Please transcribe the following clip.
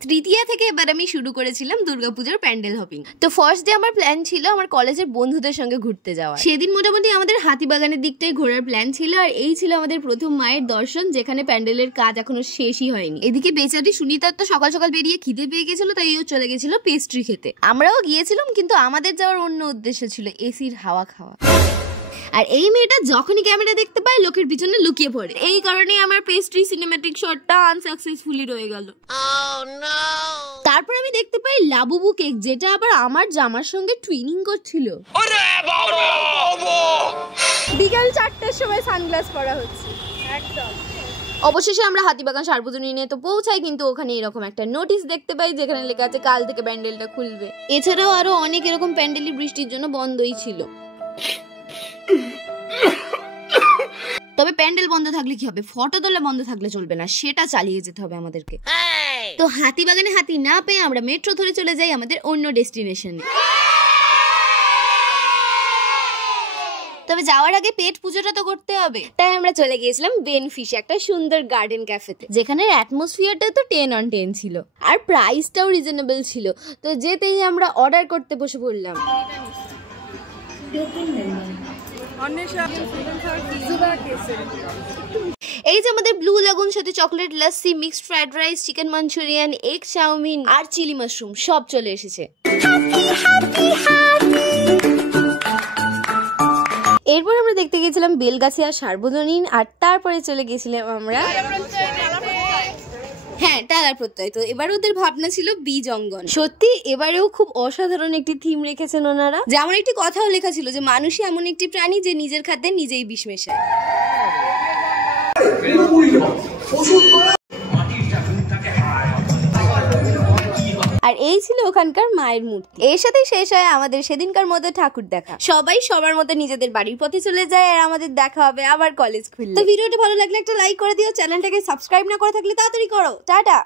তৃতীয়া থেকে এবার আমি শুরু করেছিলাম দুর্গাপুজোর প্যান্ডেল হপিং। তো ফার্স্ট ডে আমার প্ল্যান ছিল আমার কলেজের বন্ধুদের সঙ্গে ঘুরতে যাওয়া। সেদিন মোটামুটি আমাদের হাতিবাগানের দিকটাই ঘোরার প্ল্যান ছিল, আর এই ছিল আমাদের প্রথম মায়ের দর্শন, যেখানে প্যান্ডেলের কাজ এখনো শেষই হয়নি। এদিকে বেচারি সুনিতার তো সকাল সকাল বেরিয়ে খিদে পেয়ে গেছিল, তাই ও চলে গেছিল পেস্ট্রি খেতে। আমরাও গিয়েছিলাম, কিন্তু আমাদের যাওয়ার অন্য উদ্দেশ্য ছিল এসির হাওয়া খাওয়া। আর এই মেয়েটা যখনই ক্যামেরা দেখতে পায় লোকের পিছনে লুকিয়ে পড়ে। এই কারণে আমার পেস্ট্রি সিনেম্যাটিক শটটা আনসাকসেসফুলি রয়ে গেল। তারপর আমি দেখতে পাই লাবুবু কেক, যেটা আবার আমার জামার সঙ্গে টুইনিং করছিল। বিকাল 4টার সময় সানগ্লাস পরা হচ্ছে একদম। অবশেষে আমরা হাতিবাগান সার্বজনীনে তো পৌঁছাই, কিন্তু ওখানে এরকম একটা নোটিশ দেখতে পাই যেখানে লেখা আছে কাল থেকে প্যান্ডেলটা খুলবে। এছাড়াও আরো অনেক এরকম প্যান্ডেলই বৃষ্টির জন্য বন্ধই ছিল। তবে প্যান্ডেল বন্ধ থাকলে কি হবে, ফটো তোলা বন্ধ থাকলে চলবে না, সেটা চালিয়ে যেতে হবে আমাদেরকে। তো হাতিবাগানে হাতি না পেয়ে আমরা মেট্রো ধরে চলে যাই আমাদের অন্য ডেস্টিনেশনে। তবে যাওয়ার আগে পেট পুজোটা তো করতে হবে, তাই আমরা চলে গিয়েছিলাম বেনফিশে, একটা সুন্দর গার্ডেন ক্যাফেতে, যেখানে অ্যাটমসফিয়ারটা তো 10 on 10 ছিল, আর প্রাইসটাও রিজনেবল ছিল। তো যেতেই আমরা অর্ডার করতে বসে পড়লাম। এই যে আমাদের ব্লু লাগুন, সাথে chocolate lassi, mixed fried rice, chicken manchurian, egg chowmein আর চিলি মাশরুম সব চলে এসেছে। এরপর আমরা দেখতে গিয়েছিলাম বেলগাছিয়া সার্বজনীন, আর তারপরে চলে গিয়েছিলাম আমরা টালার প্রত্যয়। তো এবার ওদের ভাবনা ছিল বীজ অঙ্গন। সত্যি এবারেও খুব অসাধারণ একটি থিম রেখেছেন ওনারা। যেমন একটি কথাও লেখা ছিল যে মানুষই এমন একটি প্রাণী যে নিজের খাদ্যে নিজেই বিষ মেশায়। আর এই ছিল ওখানকার মায়ের মূর্তি। এর সাথে শেষ হয় আমাদের সেদিনকার মতো ঠাকুর দেখা। সবাই সবার মতো নিজেদের বাড়ির পথে চলে যায়, আর আমাদের দেখা হবে আবার কলেজ খুললে। তো ভিডিওটা ভালো লাগলে একটা লাইক করে দিও, চ্যানেলটাকে সাবস্ক্রাইব না করে থাকলে তাড়াতাড়ি করো। টাটা।